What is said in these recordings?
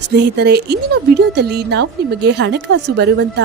ಸ್ನೇಹಿತರೆ, ಇಂದಿನ ವಿಡಿಯೋದಲ್ಲಿ ನಾವು ನಿಮಗೆ ಹಣಕಾಸು ಬರುವಂತ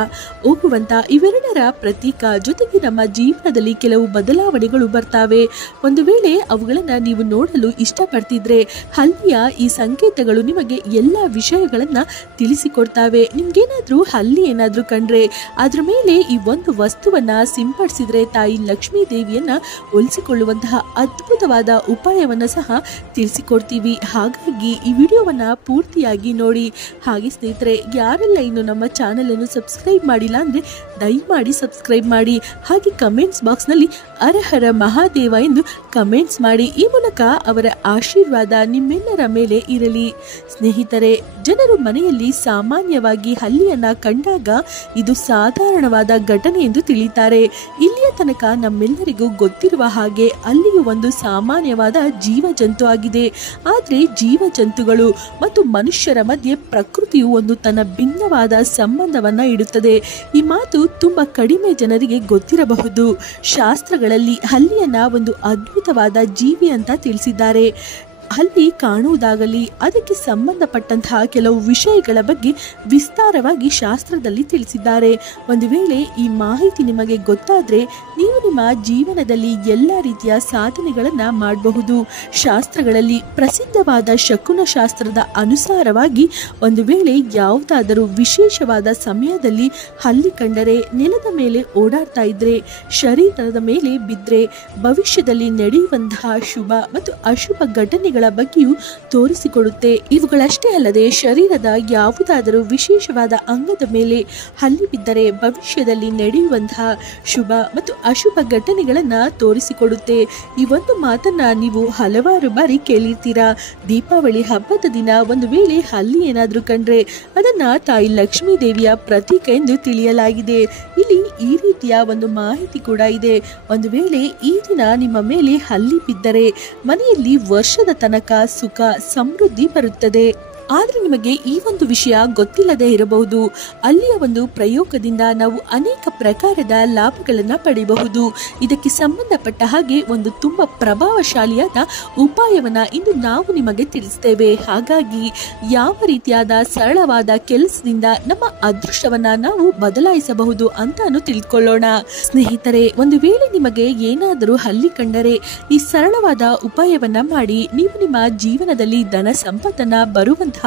ಹೋಗುವಂತ ಇವೆರಡರ ಪ್ರತೀಕ, ಜೊತೆಗೆ ನಮ್ಮ ಜೀವನದಲ್ಲಿ ಕೆಲವು ಬದಲಾವಣೆಗಳು ಬರ್ತಾವೆ. ಒಂದು ವೇಳೆ ಅವುಗಳನ್ನ ನೀವು ನೋಡಲು ಇಷ್ಟಪಡ್ತಿದ್ರೆ ಹಲ್ಲಿಯ ಈ ಸಂಕೇತಗಳು ನಿಮಗೆ ಎಲ್ಲ ವಿಷಯಗಳನ್ನ ತಿಳಿಸಿಕೊಡ್ತಾವೆ. ನಿಮ್ಗೇನಾದ್ರೂ ಹಲ್ಲಿ ಏನಾದ್ರೂ ಕಂಡ್ರೆ ಅದ್ರ ಮೇಲೆ ಈ ಒಂದು ವಸ್ತುವನ್ನ ಸಿಂಪಡಿಸಿದ್ರೆ ತಾಯಿ ಲಕ್ಷ್ಮೀ ದೇವಿಯನ್ನ ಒಲಿಸಿಕೊಳ್ಳುವಂತಹ ಅದ್ಭುತವಾದ ಉಪಾಯವನ್ನ ಸಹ ತಿಳಿಸಿಕೊಡ್ತೀವಿ. ಹಾಗಾಗಿ ಈ ವಿಡಿಯೋವನ್ನ ಪೂರ್ತಿಯಾಗಿ ನೋಡಿ. ಹಾಗೆ ಸ್ನೇಹಿತರೆ, ಯಾರೆಲ್ಲ ಇನ್ನು ನಮ್ಮ ಚಾನೆಲ್ ಅನ್ನು ಸಬ್ಸ್ಕ್ರೈಬ್ ಮಾಡಿಲ್ಲ ಅಂದ್ರೆ ದಯಮಾಡಿ ಸಬ್ಸ್ಕ್ರೈಬ್ ಮಾಡಿ. ಹಾಗೆ ಕಮೆಂಟ್ಸ್ ಬಾಕ್ಸ್ ನಲ್ಲಿ ಹರ ಹರ ಮಹಾದೇವ ಎಂದು ಕಮೆಂಟ್ಸ್ ಮಾಡಿ. ಈ ಮೂಲಕ ಅವರ ಆಶೀರ್ವಾದ ನಿಮ್ಮೆಲ್ಲರ ಮೇಲೆ ಇರಲಿ. ಸ್ನೇಹಿತರೆ, ಜನರು ಮನೆಯಲ್ಲಿ ಸಾಮಾನ್ಯವಾಗಿ ಹಲ್ಲಿಯನ್ನ ಕಂಡಾಗ ಇದು ಸಾಧಾರಣವಾದ ಘಟನೆ ಎಂದು ತಿಳಿತಾರೆ. ಇಲ್ಲಿಯ ತನಕ ನಮ್ಮೆಲ್ಲರಿಗೂ ಗೊತ್ತಿರುವ ಹಾಗೆ ಹಲ್ಲಿಯು ಒಂದು ಸಾಮಾನ್ಯವಾದ ಜೀವ ಜಂತು ಆಗಿದೆ. ಆದ್ರೆ ಜೀವ ಜಂತುಗಳು ಮತ್ತು ಮನುಷ್ಯರ ಮಧ್ಯೆ ಪ್ರಕೃತಿಯು ಒಂದು ತನ್ನ ಭಿನ್ನವಾದ ಸಂಬಂಧವನ್ನ ಇಡುತ್ತದೆ. ಈ ಮಾತು ತುಂಬಾ ಕಡಿಮೆ ಜನರಿಗೆ ಗೊತ್ತಿರಬಹುದು. ಶಾಸ್ತ್ರಗಳಲ್ಲಿ ಹಲ್ಲಿಯನ್ನ ಒಂದು ಅದ್ಭುತವಾದ ಜೀವಿ ಅಂತ ತಿಳಿಸಿದ್ದಾರೆ. ಹಲ್ಲಿ ಕಾಣುವುದಾಗಲಿ ಅದಕ್ಕೆ ಸಂಬಂಧಪಟ್ಟಂತಹ ಕೆಲವು ವಿಷಯಗಳ ಬಗ್ಗೆ ವಿಸ್ತಾರವಾಗಿ ಶಾಸ್ತ್ರದಲ್ಲಿ ತಿಳಿಸಿದ್ದಾರೆ. ಒಂದು ವೇಳೆ ಈ ಮಾಹಿತಿ ನಿಮಗೆ ಗೊತ್ತಾದ್ರೆ ನೀವು ನಿಮ್ಮ ಜೀವನದಲ್ಲಿ ಎಲ್ಲ ರೀತಿಯ ಸಾಧನೆಗಳನ್ನ ಮಾಡಬಹುದು. ಶಾಸ್ತ್ರಗಳಲ್ಲಿ ಪ್ರಸಿದ್ಧವಾದ ಶಕುನ ಶಾಸ್ತ್ರದ ಅನುಸಾರವಾಗಿ ಒಂದು ವೇಳೆ ಯಾವುದಾದರೂ ವಿಶೇಷವಾದ ಸಮಯದಲ್ಲಿ ಹಲ್ಲಿ ಕಂಡರೆ, ನೆಲದ ಮೇಲೆ ಓಡಾಡ್ತಾ ಇದ್ರೆ, ಶರೀರದ ಮೇಲೆ ಬಿದ್ದರೆ ಭವಿಷ್ಯದಲ್ಲಿ ನಡೆಯುವಂತಹ ಶುಭ ಮತ್ತು ಅಶುಭ ಘಟನೆಗಳ ಬಗ್ಗೆಯೂ ತೋರಿಸಿಕೊಡುತ್ತೆ. ಇವುಗಳಷ್ಟೇ ಅಲ್ಲದೆ ಶರೀರದ ಯಾವುದಾದರೂ ವಿಶೇಷವಾದ ಅಂಗದ ಮೇಲೆ ಹಲ್ಲಿ ಬಿದ್ದರೆ ಭವಿಷ್ಯದಲ್ಲಿ ನಡೆಯುವಂತಹ ಶುಭ ಮತ್ತು ಅಶುಭ ಘಟನೆಗಳನ್ನ ತೋರಿಸಿಕೊಡುತ್ತೆ. ಈ ಒಂದು ಮಾತನ್ನ ನೀವು ಹಲವಾರು ಬಾರಿ ಕೇಳಿರ್ತೀರಾ. ದೀಪಾವಳಿ ಹಬ್ಬದ ದಿನ ಒಂದು ವೇಳೆ ಹಲ್ಲಿ ಏನಾದ್ರೂ ಕಂಡ್ರೆ ಅದನ್ನ ತಾಯಿ ಲಕ್ಷ್ಮೀ ದೇವಿಯ ಪ್ರತೀಕ ಎಂದು ತಿಳಿಯಲಾಗಿದೆ. ಇಲ್ಲಿ ಈ ರೀತಿಯ ಒಂದು ಮಾಹಿತಿ ಕೂಡ ಇದೆ. ಒಂದು ವೇಳೆ ಈ ದಿನ ನಿಮ್ಮ ಮೇಲೆ ಹಲ್ಲಿ ಬಿದ್ದರೆ ಮನೆಯಲ್ಲಿ ವರ್ಷದ ತನಕ ಸುಖ ಸಮೃದ್ಧಿ ಬರುತ್ತದೆ. ಆದ್ರೆ ನಿಮಗೆ ಈ ಒಂದು ವಿಷಯ ಗೊತ್ತಿಲ್ಲದೆ ಇರಬಹುದು. ಅಲ್ಲಿಯ ಒಂದು ಪ್ರಯೋಗದಿಂದ ನಾವು ಅನೇಕ ಪ್ರಕಾರದ ಲಾಭಗಳನ್ನ ಪಡೆಯಬಹುದು. ಇದಕ್ಕೆ ಸಂಬಂಧಪಟ್ಟ ಹಾಗೆ ಒಂದು ತುಂಬಾ ಪ್ರಭಾವಶಾಲಿಯಾದ ಉಪಾಯವನ್ನ ಇಂದು ನಾವು ನಿಮಗೆ ತಿಳಿಸ್ತೇವೆ. ಹಾಗಾಗಿ ಯಾವ ರೀತಿಯಾದ ಸರಳವಾದ ಕೆಲಸದಿಂದ ನಮ್ಮ ಅದೃಷ್ಟವನ್ನ ನಾವು ಬದಲಾಯಿಸಬಹುದು ಅಂತಾನು ತಿಳ್ಕೊಳ್ಳೋಣ. ಸ್ನೇಹಿತರೆ, ಒಂದು ವೇಳೆ ನಿಮಗೆ ಏನಾದರೂ ಹಲ್ಲಿ ಕಂಡರೆ ಈ ಸರಳವಾದ ಉಪಾಯವನ್ನ ಮಾಡಿ ನೀವು ನಿಮ್ಮ ಜೀವನದಲ್ಲಿ ಧನ ಸಂಪತ್ತನ್ನ ಬರುವಂತಹ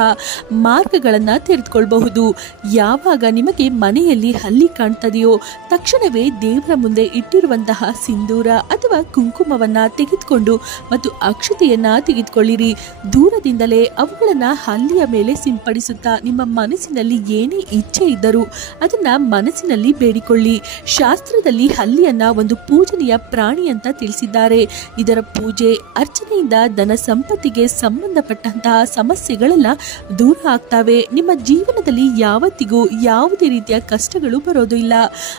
ಮಾರ್ಗಗಳನ್ನ ತೆರೆದುಕೊಳ್ಳಬಹುದು. ಯಾವಾಗ ನಿಮಗೆ ಮನೆಯಲ್ಲಿ ಹಲ್ಲಿ ಕಾಣ್ತದೆಯೋ ತಕ್ಷಣವೇ ದೇವರ ಮುಂದೆ ಇಟ್ಟಿರುವಂತಹ ಸಿಂಧೂರ ಅಥವಾ ಕುಂಕುಮವನ್ನ ತೆಗೆದುಕೊಂಡು ಮತ್ತು ಅಕ್ಷತೆಯನ್ನ ತೆಗೆದುಕೊಳ್ಳಿರಿ. ದೂರದಿಂದಲೇ ಅವುಗಳನ್ನ ಹಲ್ಲಿಯ ಮೇಲೆ ಸಿಂಪಡಿಸುತ್ತಾ ನಿಮ್ಮ ಮನಸ್ಸಿನಲ್ಲಿ ಏನೇ ಇಚ್ಛೆ ಇದ್ದರೂ ಅದನ್ನ ಮನಸ್ಸಿನಲ್ಲಿ ಬೇಡಿಕೊಳ್ಳಿ. ಶಾಸ್ತ್ರದಲ್ಲಿ ಹಲ್ಲಿಯನ್ನ ಒಂದು ಪೂಜನೀಯ ಪ್ರಾಣಿ ಅಂತ ತಿಳಿಸಿದ್ದಾರೆ. ಇದರ ಪೂಜೆ ಅರ್ಚನೆಯಿಂದ ಧನ ಸಂಪತ್ತಿಗೆ ಸಂಬಂಧಪಟ್ಟಂತಹ ಸಮಸ್ಯೆಗಳೆಲ್ಲ ದೂರ ಆಗ್ತವೆ. ನಿಮ್ಮ ಜೀವನದಲ್ಲಿ ಯಾವತ್ತಿಗೂ ಯಾವುದೇ ರೀತಿಯ ಕಷ್ಟಗಳು ಬರೋದು ಇಲ್ಲ.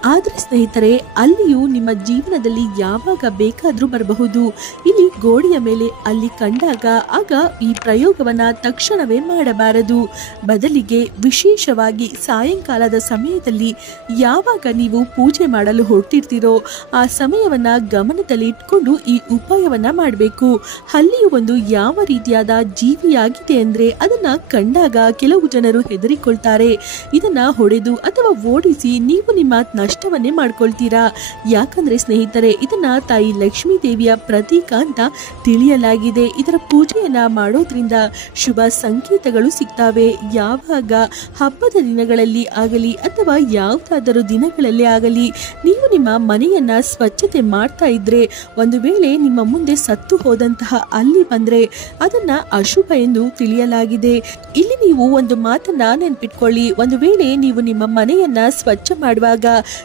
ಆದ್ರೆ ಸ್ನೇಹಿತರೆ, ಅಲ್ಲಿಯೂ ನಿಮ್ಮ ಜೀವನದಲ್ಲಿ ಯಾವಾಗ ಬೇಕಾದ್ರೂ ಬರಬಹುದು. ಇಲ್ಲಿ ಗೋಡೆಯ ಮೇಲೆ ಅಲ್ಲಿ ಕಂಡಾಗ ಆಗ ಈ ಪ್ರಯೋಗವನ್ನ ತಕ್ಷಣವೇ ಮಾಡಬಾರದು. ಬದಲಿಗೆ ವಿಶೇಷವಾಗಿ ಸಾಯಂಕಾಲದ ಸಮಯದಲ್ಲಿ ಯಾವಾಗ ನೀವು ಪೂಜೆ ಮಾಡಲು ಹೊರಟಿರ್ತೀರೋ ಆ ಸಮಯವನ್ನ ಗಮನದಲ್ಲಿ ಇಟ್ಕೊಂಡು ಈ ಉಪಾಯವನ್ನ ಮಾಡಬೇಕು. ಹಲ್ಲಿಯು ಒಂದು ಯಾವ ರೀತಿಯಾದ ಜೀವಿಯಾಗಿದೆ ಅಂದ್ರೆ ಅದನ್ನ ಕಂಡಾಗ ಕೆಲವು ಜನರು ಹೆದರಿಕೊಳ್ತಾರೆ. ಇದನ್ನ ಹೊಡೆದು ಅಥವಾ ಓಡಿಸಿ ನೀವು ನಿಮ್ಮ ನಷ್ಟವನ್ನೇ ಮಾಡ್ಕೊಳ್ತೀರಾ. ಯಾಕಂದ್ರೆ ಸ್ನೇಹಿತರೆ, ಇದನ್ನ ತಾಯಿ ಲಕ್ಷ್ಮೀ ದೇವಿಯ ಪ್ರತೀಕ ಅಂತ ತಿಳಿಯಲಾಗಿದೆ. ಇದರ ಪೂಜೆಯನ್ನ ಮಾಡೋದ್ರಿಂದ ಶುಭ ಸಂಕೇತಗಳು ಸಿಗ್ತವೆ. ಯಾವಾಗ ಹಬ್ಬದ ದಿನಗಳಲ್ಲಿ ಆಗಲಿ ಅಥವಾ ಯಾವುದಾದರೂ ದಿನಗಳಲ್ಲಿ ಆಗಲಿ ನೀವು ನಿಮ್ಮ ಮನೆಯನ್ನ ಸ್ವಚ್ಛತೆ ಮಾಡ್ತಾ ಇದ್ರೆ ಒಂದು ವೇಳೆ ನಿಮ್ಮ ಮುಂದೆ ಸತ್ತು ಹೋದಂತಹ ಹಲ್ಲಿ ಬಂದ್ರೆ ಅದನ್ನ ಅಶುಭ ಎಂದು ತಿಳಿಯಲಾಗಿದೆ. ಇಲ್ಲಿ ನೀವು ಒಂದು ಮಾತನ್ನ ನೆನ್ಪಿಟ್ಕೊಳ್ಳಿ. ಒಂದು ವೇಳೆ ನೀವು ನಿಮ್ಮ ಮನೆಯನ್ನ ಸ್ವಚ್ಛ ಮಾಡುವಾಗ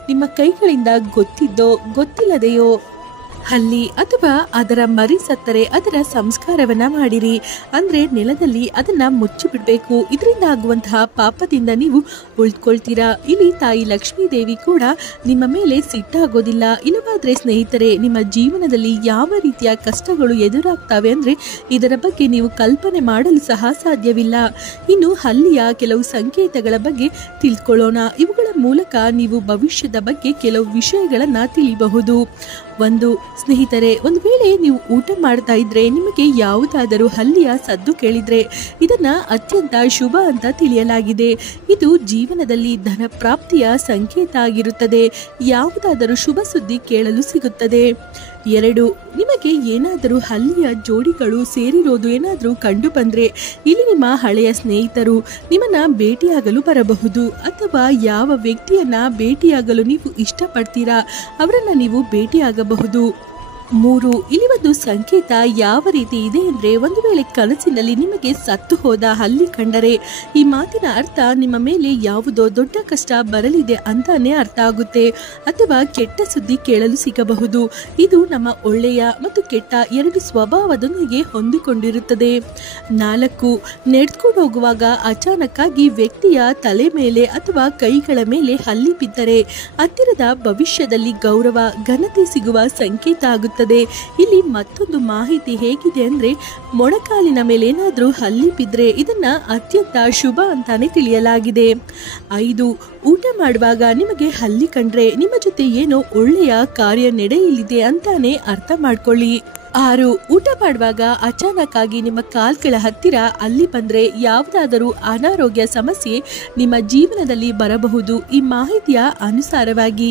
ನಿಮ್ಮ ಕೈಗಳಿಂದ ಗೊತ್ತಿದ್ದೋ ಗೊತ್ತಿಲ್ಲದೆಯೋ ಹಲ್ಲಿ ಅಥವಾ ಅದರ ಮರಿ ಸತ್ತರೆ ಅದರ ಸಂಸ್ಕಾರವನ್ನ ಮಾಡಿರಿ. ಅಂದ್ರೆ ನೆಲದಲ್ಲಿ ಅದನ್ನ ಮುಚ್ಚಿಬಿಡ್ಬೇಕು. ಇದರಿಂದ ಆಗುವಂತಹ ಪಾಪದಿಂದ ನೀವು ಉಳ್ಕೊಳ್ತೀರಾ. ಇಲ್ಲಿ ತಾಯಿ ಲಕ್ಷ್ಮೀ ದೇವಿ ಕೂಡ ನಿಮ್ಮ ಮೇಲೆ ಸಿಟ್ಟಾಗೋದಿಲ್ಲ. ಇಲ್ಲವಾದ್ರೆ ಸ್ನೇಹಿತರೆ, ನಿಮ್ಮ ಜೀವನದಲ್ಲಿ ಯಾವ ರೀತಿಯ ಕಷ್ಟಗಳು ಎದುರಾಗ್ತವೆ ಅಂದ್ರೆ ಇದರ ಬಗ್ಗೆ ನೀವು ಕಲ್ಪನೆ ಮಾಡಲು ಸಹ ಸಾಧ್ಯವಿಲ್ಲ. ಇನ್ನು ಹಲ್ಲಿಯ ಕೆಲವು ಸಂಕೇತಗಳ ಬಗ್ಗೆ ತಿಳ್ಕೊಳ್ಳೋಣ. ಇವುಗಳ ಮೂಲಕ ನೀವು ಭವಿಷ್ಯದ ಬಗ್ಗೆ ಕೆಲವು ವಿಷಯಗಳನ್ನ ತಿಳಿಯಬಹುದು. ಒಂದು ಸ್ನೇಹಿತರೆ, ಒಂದು ವೇಳೆ ನೀವು ಊಟ ಮಾಡ್ತಾ ಇದ್ರೆ ನಿಮಗೆ ಯಾವುದಾದರೂ ಹಲ್ಲಿಯ ಸದ್ದು ಕೇಳಿದ್ರೆ ಇದನ್ನ ಅತ್ಯಂತ ಶುಭ ಅಂತ ತಿಳಿಯಲಾಗಿದೆ. ಇದು ಜೀವನದಲ್ಲಿ ಧನ ಪ್ರಾಪ್ತಿಯ ಸಂಕೇತ ಆಗಿರುತ್ತದೆ. ಯಾವುದಾದರೂ ಶುಭ ಸುದ್ದಿ ಕೇಳಲು ಸಿಗುತ್ತದೆ. 2, ನಿಮಗೆ ಏನಾದರೂ ಹಲ್ಲಿಯ ಜೋಡಿಗಳು ಸೇರಿರೋದು ಏನಾದರೂ ಕಂಡು ಬಂದ್ರೆ ಇಲ್ಲಿ ನಿಮ್ಮ ಹಳೆಯ ಸ್ನೇಹಿತರು ನಿಮ್ಮನ್ನ ಭೇಟಿಯಾಗಲು ಬರಬಹುದು, ಅಥವಾ ಯಾವ ವ್ಯಕ್ತಿಯನ್ನ ಭೇಟಿಯಾಗಲು ನೀವು ಇಷ್ಟಪಡ್ತೀರಾ ಅವರನ್ನ ನೀವು ಭೇಟಿಯಾಗಬಹುದು. 3, ಇಲ್ಲಿ ಒಂದು ಸಂಕೇತ ಯಾವ ರೀತಿ ಇದೆ ಅಂದ್ರೆ, ಒಂದು ವೇಳೆ ಕನಸಿನಲ್ಲಿ ನಿಮಗೆ ಸತ್ತು ಹೋದ ಹಲ್ಲಿ ಕಂಡರೆ ಈ ಮಾತಿನ ಅರ್ಥ ನಿಮ್ಮ ಮೇಲೆ ಯಾವುದೋ ದೊಡ್ಡ ಕಷ್ಟ ಬರಲಿದೆ ಅಂತಾನೆ ಅರ್ಥ ಆಗುತ್ತೆ, ಅಥವಾ ಕೆಟ್ಟ ಸುದ್ದಿ ಕೇಳಲು ಸಿಗಬಹುದು. ಇದು ನಮ್ಮ ಒಳ್ಳೆಯ ಮತ್ತು ಕೆಟ್ಟ 2 ಸ್ವಭಾವದೊಂದಿಗೆ ಹೊಂದಿಕೊಂಡಿರುತ್ತದೆ. 4, ನಡೆದುಕೊಂಡು ಹೋಗುವಾಗ ಅಚಾನಕ್ಕಾಗಿ ವ್ಯಕ್ತಿಯ ತಲೆ ಮೇಲೆ ಅಥವಾ ಕೈಗಳ ಮೇಲೆ ಹಲ್ಲಿ ಬಿದ್ದರೆ ಹತ್ತಿರದ ಭವಿಷ್ಯದಲ್ಲಿ ಗೌರವ ಘನತೆ ಸಿಗುವ ಸಂಕೇತ ಆಗುತ್ತದೆ. ಇಲ್ಲಿ ಮತ್ತೊಂದು ಮಾಹಿತಿ ಹೇಗಿದೆ ಅಂದ್ರೆ, ಮೊಣಕಾಲಿನ ಮೇಲೆ ಏನಾದ್ರೂ ಹಲ್ಲಿ ಬಿದ್ರೆ ಇದನ್ನ ಅತ್ಯಂತ ಶುಭ ಅಂತಾನೆ ತಿಳಿಯಲಾಗಿದೆ. 5, ಊಟ ಮಾಡುವಾಗ ನಿಮಗೆ ಹಲ್ಲಿ ಕಂಡ್ರೆ ನಿಮ್ಮ ಜೊತೆ ಏನೋ ಒಳ್ಳೆಯ ಕಾರ್ಯ ನಡೆಯಲಿದೆ ಅಂತಾನೆ ಅರ್ಥ ಮಾಡ್ಕೊಳ್ಳಿ. 6, ಊಟ ಮಾಡುವಾಗ ಅಚಾನಕ್ ಆಗಿ ನಿಮ್ಮ ಕಾಲ್ಗಳ ಹತ್ತಿರ ಹಲ್ಲಿ ಬಂದ್ರೆ ಯಾವುದಾದರೂ ಅನಾರೋಗ್ಯ ಸಮಸ್ಯೆ ನಿಮ್ಮ ಜೀವನದಲ್ಲಿ ಬರಬಹುದು ಈ ಮಾಹಿತಿಯ ಅನುಸಾರವಾಗಿ.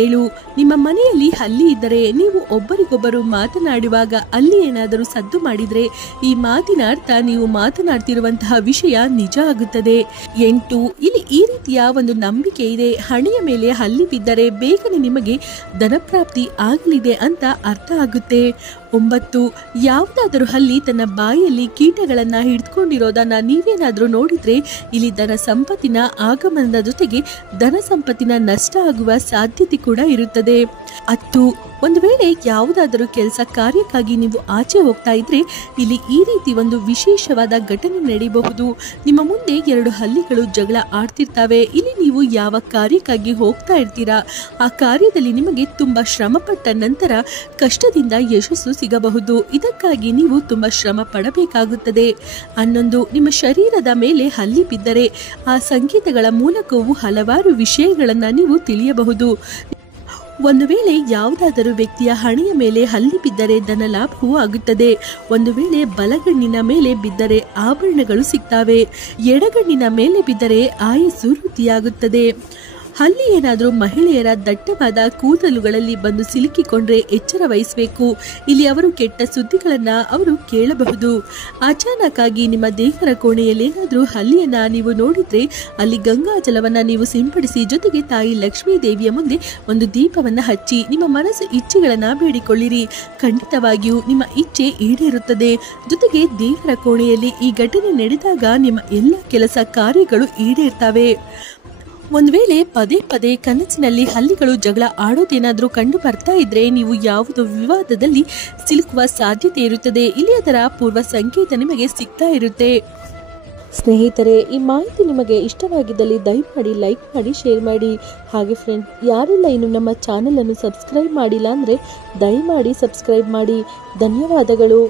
7, ನಿಮ್ಮ ಮನೆಯಲ್ಲಿ ಹಲ್ಲಿ ಇದ್ದರೆ ನೀವು ಒಬ್ಬರಿಗೊಬ್ಬರು ಮಾತನಾಡುವಾಗ ಅಲ್ಲಿ ಏನಾದರೂ ಸದ್ದು ಮಾಡಿದ್ರೆ ಈ ಮಾತಿನ ಅರ್ಥ ನೀವು ಮಾತನಾಡ್ತಿರುವಂತಹ ವಿಷಯ ನಿಜ ಆಗುತ್ತದೆ. 8, ಇಲ್ಲಿ ಈ ರೀತಿಯ ಒಂದು ನಂಬಿಕೆ ಇದೆ, ಹಣೆಯ ಮೇಲೆ ಹಲ್ಲಿ ಬಿದ್ದರೆ ಬೇಗನೆ ನಿಮಗೆ ಧನಪ್ರಾಪ್ತಿ ಆಗಲಿದೆ ಅಂತ ಅರ್ಥ ಆಗುತ್ತೆ. 9, ಯಾವುದಾದರೂ ಹಲ್ಲಿ ತನ್ನ ಬಾಯಲ್ಲಿ ಕೀಟಗಳನ್ನ ಹಿಡಿದುಕೊಂಡಿರೋದನ್ನ ನೀವೇನಾದ್ರೂ ನೋಡಿದ್ರೆ ಇಲ್ಲಿ ಧನ ಸಂಪತ್ತಿನ ಆಗಮನದ ಜೊತೆಗೆ ಧನ ಸಂಪತ್ತಿನ ನಷ್ಟ ಆಗುವ ಸಾಧ್ಯತೆ ಕೂಡ ಇರುತ್ತದೆ. 10, ಒಂದು ವೇಳೆ ಯಾವುದಾದರೂ ಕೆಲಸ ಕಾರ್ಯಕ್ಕಾಗಿ ನೀವು ಆಚೆ ಹೋಗ್ತಾ ಇದ್ರೆ ಇಲ್ಲಿ ಈ ರೀತಿ ಒಂದು ವಿಶೇಷವಾದ ಘಟನೆ ನಡೆಯಬಹುದು. ನಿಮ್ಮ ಮುಂದೆ 2 ಹಲ್ಲಿಗಳು ಜಗಳ ಆಡ್ತಿರ್ತವೆ. ಇಲ್ಲಿ ನೀವು ಯಾವ ಕಾರ್ಯಕ್ಕಾಗಿ ಹೋಗ್ತಾ ಇರ್ತೀರಾ ಆ ಕಾರ್ಯದಲ್ಲಿ ನಿಮಗೆ ತುಂಬಾ ಶ್ರಮ ಪಟ್ಟ ನಂತರ ಕಷ್ಟದಿಂದ ಯಶಸ್ಸು ಸಿಗಬಹುದು. ಇದಕ್ಕಾಗಿ ನೀವು ತುಂಬಾ ಶ್ರಮ ಪಡಬೇಕಾಗುತ್ತದೆ. 11, ನಿಮ್ಮ ಶರೀರದ ಮೇಲೆ ಹಲ್ಲಿ ಬಿದ್ದರೆ ಆ ಸಂಕೇತಗಳ ಮೂಲಕವೂ ಹಲವಾರು ವಿಷಯಗಳನ್ನ ನೀವು ತಿಳಿಯಬಹುದು. ಒಂದು ವೇಳೆ ಯಾವುದಾದರೂ ವ್ಯಕ್ತಿಯ ಹಣೆಯ ಮೇಲೆ ಹಲ್ಲಿ ಬಿದ್ದರೆ ಧನ ಲಾಭವೂ ಆಗುತ್ತದೆ. ಒಂದು ವೇಳೆ ಬಲಗಣ್ಣಿನ ಮೇಲೆ ಬಿದ್ದರೆ ಆಭರಣಗಳು ಸಿಗ್ತವೆ. ಎಡಗಣ್ಣಿನ ಮೇಲೆ ಬಿದ್ದರೆ ಆಯಸ್ಸು ವೃದ್ಧಿಯಾಗುತ್ತದೆ. ಹಲ್ಲಿ ಏನಾದರೂ ಮಹಿಳೆಯರ ದಟ್ಟವಾದ ಕೂದಲುಗಳಲ್ಲಿ ಬಂದು ಸಿಲುಕಿಕೊಂಡ್ರೆ ಎಚ್ಚರ ವಹಿಸಬೇಕು. ಇಲ್ಲಿ ಅವರು ಕೆಟ್ಟ ಸುದ್ದಿಗಳನ್ನ ಅವರು ಕೇಳಬಹುದು. ಅಚಾನಕ್ ಆಗಿ ನಿಮ್ಮ ದೇವರ ಕೋಣೆಯಲ್ಲಿ ಏನಾದರೂ ಹಲ್ಲಿಯನ್ನ ನೀವು ನೋಡಿದ್ರೆ ಅಲ್ಲಿ ಗಂಗಾ ಜಲವನ್ನ ನೀವು ಸಿಂಪಡಿಸಿ ಜೊತೆಗೆ ತಾಯಿ ಲಕ್ಷ್ಮೀ ದೇವಿಯ ಮುಂದೆ ಒಂದು ದೀಪವನ್ನ ಹಚ್ಚಿ ನಿಮ್ಮ ಮನಸ್ಸು ಇಚ್ಛೆಗಳನ್ನ ಬೇಡಿಕೊಳ್ಳಿರಿ. ಖಂಡಿತವಾಗಿಯೂ ನಿಮ್ಮ ಇಚ್ಛೆ ಈಡೇರುತ್ತದೆ. ಜೊತೆಗೆ ದೇವರ ಕೋಣೆಯಲ್ಲಿ ಈ ಘಟನೆ ನಡೆದಾಗ ನಿಮ್ಮ ಎಲ್ಲ ಕೆಲಸ ಕಾರ್ಯಗಳು ಈಡೇರ್ತವೆ. ಒಂದು ವೇಳೆ ಪದೇ ಪದೇ ಕನಸಿನಲ್ಲಿ ಹಲ್ಲಿಗಳು ಜಗಳ ಆಡೋದೇನಾದರೂ ಕಂಡು ಬರ್ತಾ ಇದ್ರೆ ನೀವು ಯಾವುದೋ ವಿವಾದದಲ್ಲಿ ಸಿಲುಕುವ ಸಾಧ್ಯತೆ ಇರುತ್ತದೆ. ಇಲ್ಲಿ ಅದರ ಪೂರ್ವ ಸಂಕೇತ ನಿಮಗೆ ಸಿಗ್ತಾ ಇರುತ್ತೆ. ಸ್ನೇಹಿತರೆ, ಈ ಮಾಹಿತಿ ನಿಮಗೆ ಇಷ್ಟವಾಗಿದ್ದಲ್ಲಿ ದಯಮಾಡಿ ಲೈಕ್ ಮಾಡಿ, ಶೇರ್ ಮಾಡಿ. ಹಾಗೆ ಫ್ರೆಂಡ್, ಯಾರೆಲ್ಲ ಇನ್ನು ನಮ್ಮ ಚಾನೆಲ್ ಅನ್ನು ಸಬ್ಸ್ಕ್ರೈಬ್ ಮಾಡಿಲ್ಲ ಅಂದರೆ ದಯಮಾಡಿ ಸಬ್ಸ್ಕ್ರೈಬ್ ಮಾಡಿ. ಧನ್ಯವಾದಗಳು.